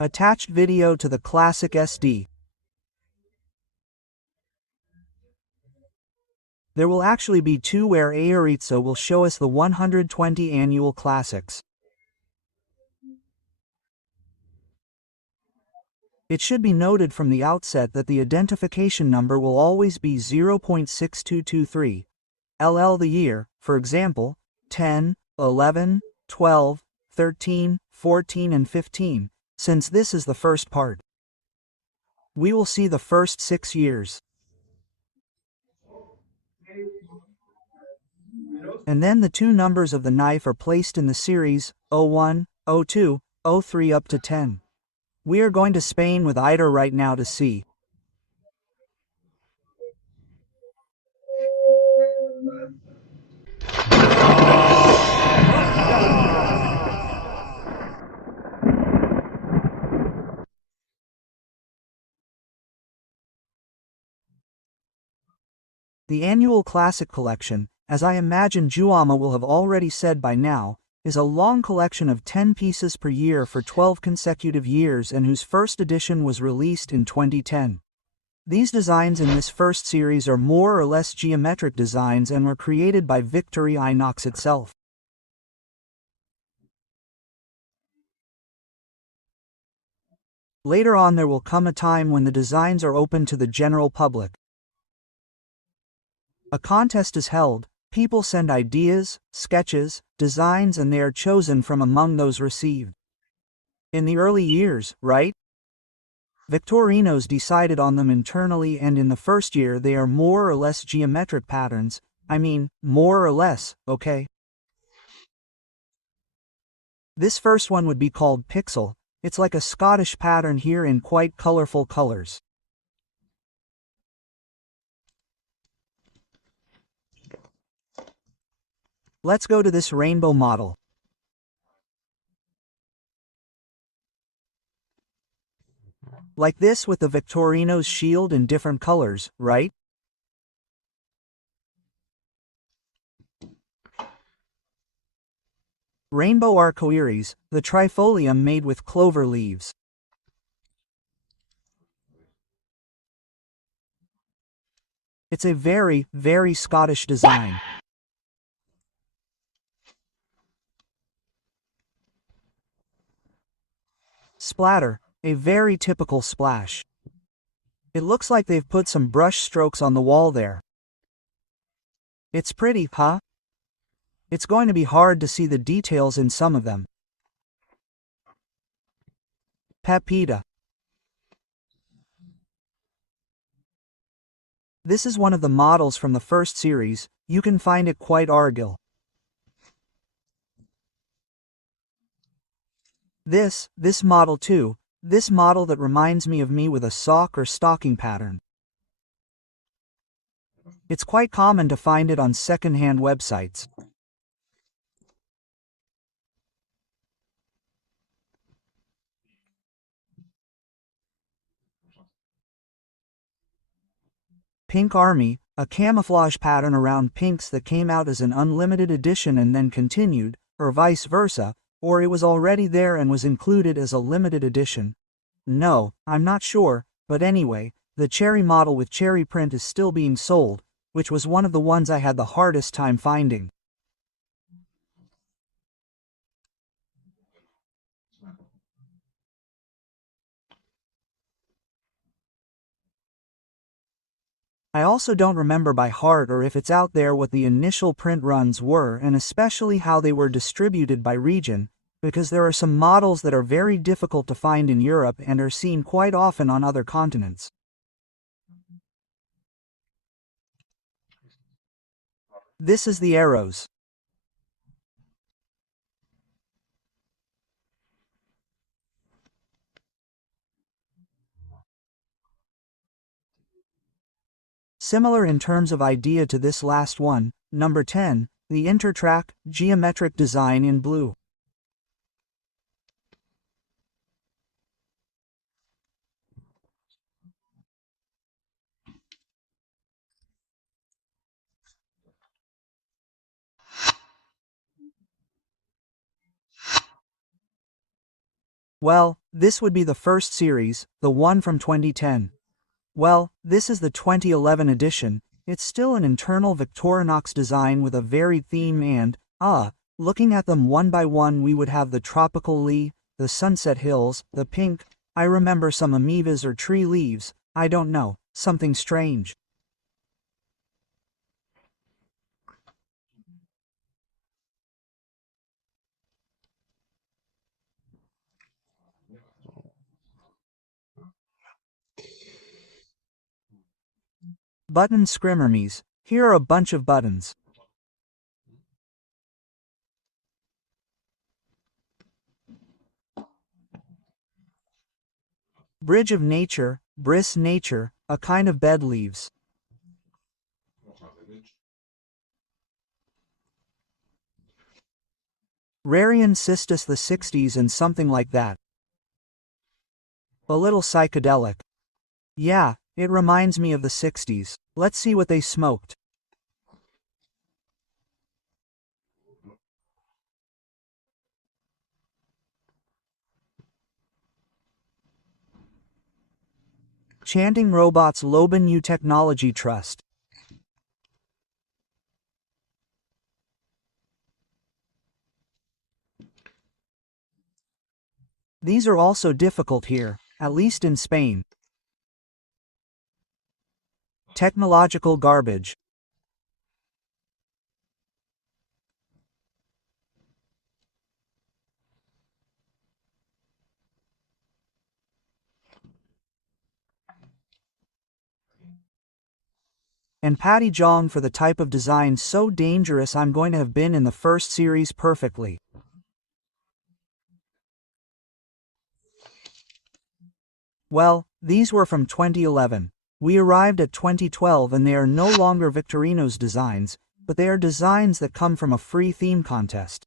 Attached video to the Classic SD. There will actually be two where Arezzo will show us the 120 annual classics. It should be noted from the outset that the identification number will always be 0.6223. LL the year, for example, 10, 11, 12, 13, 14 and 15, since this is the first part. We will see the first 6 years. And then the two numbers of the knife are placed in the series, 01, 02, 03 up to 10. We are going to Spain with Ida right now to see. The annual classic collection, as I imagine Juama will have already said by now, is a long collection of 10 pieces per year for 12 consecutive years and whose first edition was released in 2010. These designs in this first series are more or less geometric designs and were created by Victorinox itself. Later on there will come a time when the designs are open to the general public. A contest is held, people send ideas, sketches, designs and they are chosen from among those received. In the early years, right? Victorinox decided on them internally and in the first year they are more or less geometric patterns, I mean, more or less, okay? This first one would be called Pixel. It's like a Scottish pattern here in quite colorful colors. Let's go to this rainbow model. Like this with the Victorinox shield in different colors, right? Rainbow arcoiris, the trifolium made with clover leaves. It's a very, very Scottish design. Splatter, a very typical splash. It looks like they've put some brush strokes on the wall there. It's pretty, huh? It's going to be hard to see the details in some of them. Pepita. This is one of the models from the first series, you can find it quite argil. This model too, this model that reminds me of me with a sock or stocking pattern. It's quite common to find it on second-hand websites. Pink Army, a camouflage pattern around pinks that came out as an unlimited edition and then continued, or vice versa, or it was already there and was included as a limited edition. No, I'm not sure, but anyway, the cherry model with cherry print is still being sold, which was one of the ones I had the hardest time finding. I also don't remember by heart or if it's out there what the initial print runs were and especially how they were distributed by region, because there are some models that are very difficult to find in Europe and are seen quite often on other continents. This is the arrows. Similar in terms of idea to this last one, number 10, the intertrack, geometric design in blue. Well, this would be the first series, the one from 2010. Well, this is the 2011 edition. It's still an internal Victorinox design with a varied theme and, looking at them one by one, we would have the tropical lee, the sunset hills, the pink, I remember some amoebas or tree leaves, I don't know, something strange. Button scrimmermies. Here are a bunch of buttons. Bridge of nature, bris nature, a kind of bed leaves. Rarian cistus the 60s and something like that. A little psychedelic. Yeah, it reminds me of the 60s. Let's see what they smoked. Chanting Robots Loban U Technology Trust. These are also difficult here, at least in Spain. Technological garbage. And Patty Jong for the type of design so dangerous I'm going to have been in the first series perfectly. Well, these were from 2011. We arrived at 2012 and they are no longer Victorino's designs, but they are designs that come from a free theme contest.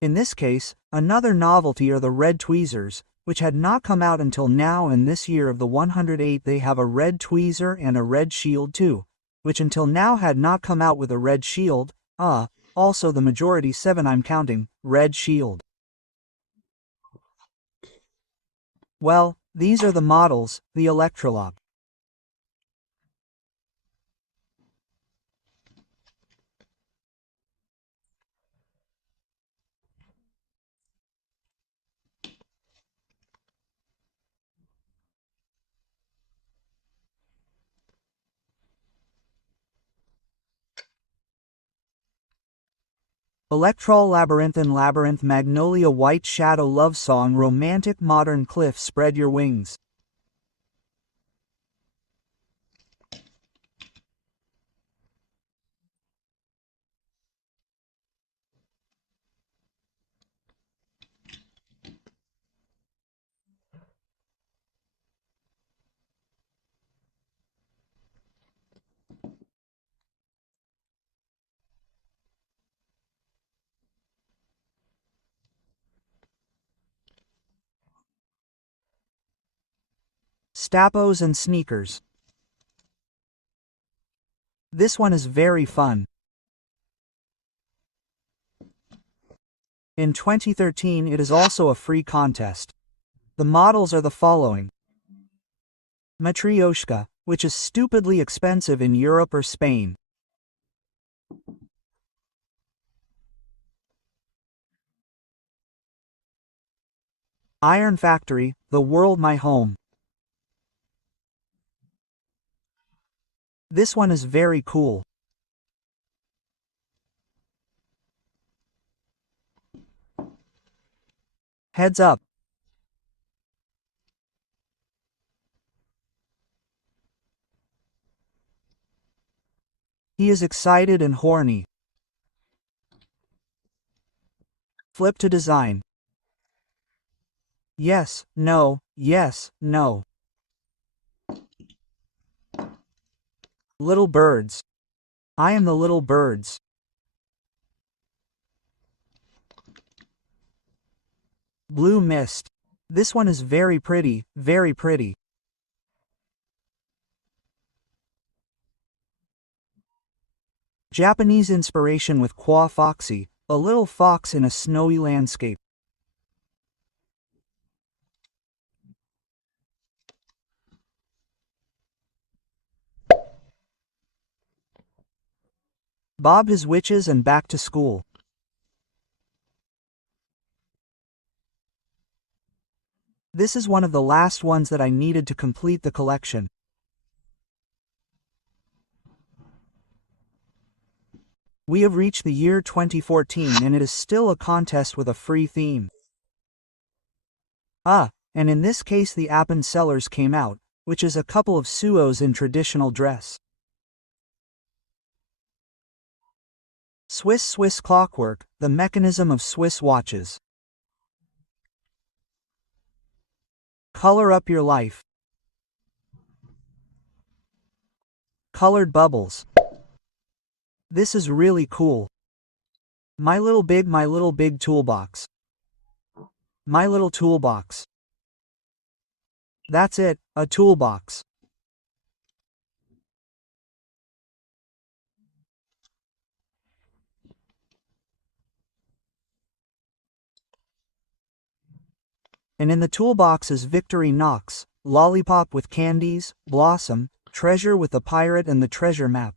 In this case, another novelty are the red tweezers, which had not come out until now, and this year of the 108 they have a red tweezer and a red shield too, which until now had not come out with a red shield, also the majority 7 I'm counting, red shield. Well, these are the models, the Electrolop. Electrol Labyrinthine Labyrinth Magnolia White Shadow Love Song Romantic Modern Cliff Spread Your Wings. Stapos and Sneakers. This one is very fun. In 2013 it is also a free contest. The models are the following. Matryoshka, which is stupidly expensive in Europe or Spain. Iron Factory, The World My Home. This one is very cool. Heads up. He is excited and horny. Flip to design. Yes, no, yes, no. Little birds. I am the little birds. Blue mist. This one is very pretty, very pretty. Japanese inspiration with Qua Foxy, A little fox in a snowy landscape. Bob his witches and back to school. This is one of the last ones that I needed to complete the collection. We have reached the year 2014 and it is still a contest with a free theme. And in this case the Appen Sellers came out, which is a couple of suos in traditional dress. Swiss clockwork, the mechanism of Swiss watches. Color up your life. Colored bubbles. This is really cool. My little big toolbox. My little toolbox. That's it, a toolbox. And in the toolbox is Victorinox, lollipop with candies, blossom, treasure with the pirate and the treasure map.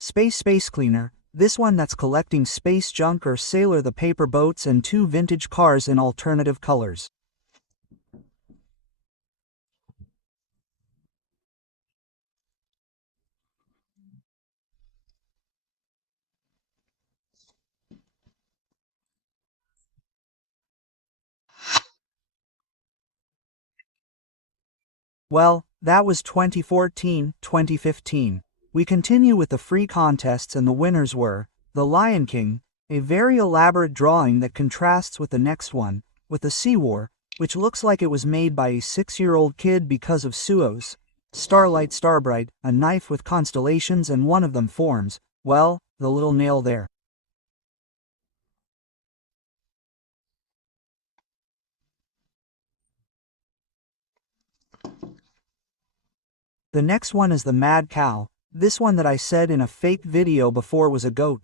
Space Cleaner, this one that's collecting space junk or Sailor the paper boats and 2 vintage cars in alternative colors. Well, that was 2014-2015. We continue with the free contests and the winners were, The Lion King, a very elaborate drawing that contrasts with the next one, with the Sea War, which looks like it was made by a 6-year-old kid because of suos. Starbright, a knife with constellations and one of them forms, well, the little nail there. The next one is the Mad Cow, this one that I said in a fake video before was a goat.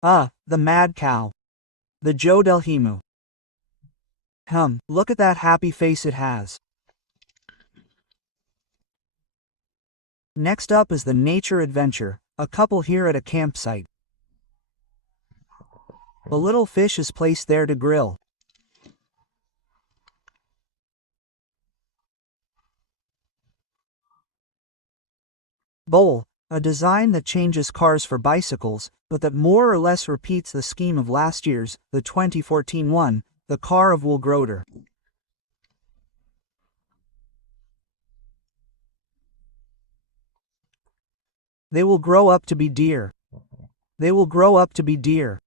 The Mad Cow. The Joe Del Himu. Look at that happy face it has. Next up is the Nature Adventure, a couple here at a campsite. A little fish is placed there to grill. Bowl, a design that changes cars for bicycles, but that more or less repeats the scheme of last year's, the 2014 one, the car of Woolgroder. They will grow up to be deer. They will grow up to be deer.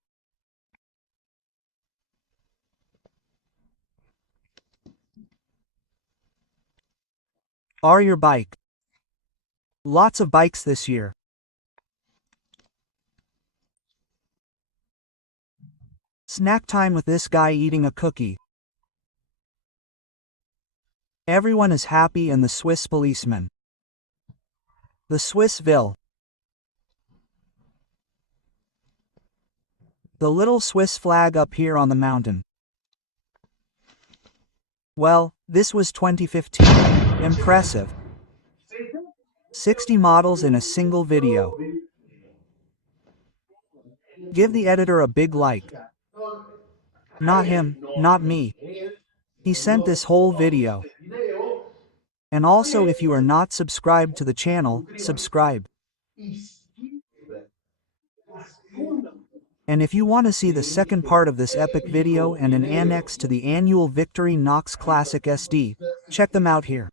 Are your bike. Lots of bikes this year. Snack time with this guy eating a cookie. Everyone is happy and the Swiss policeman. The Swissville. The little Swiss flag up here on the mountain. Well, this was 2015. Impressive. 60 models in a single video. Give the editor a big like. Not him, not me. He sent this whole video. And also if you are not subscribed to the channel, subscribe. And if you want to see the second part of this epic video and an annex to the annual Victorinox Classic SD, check them out here.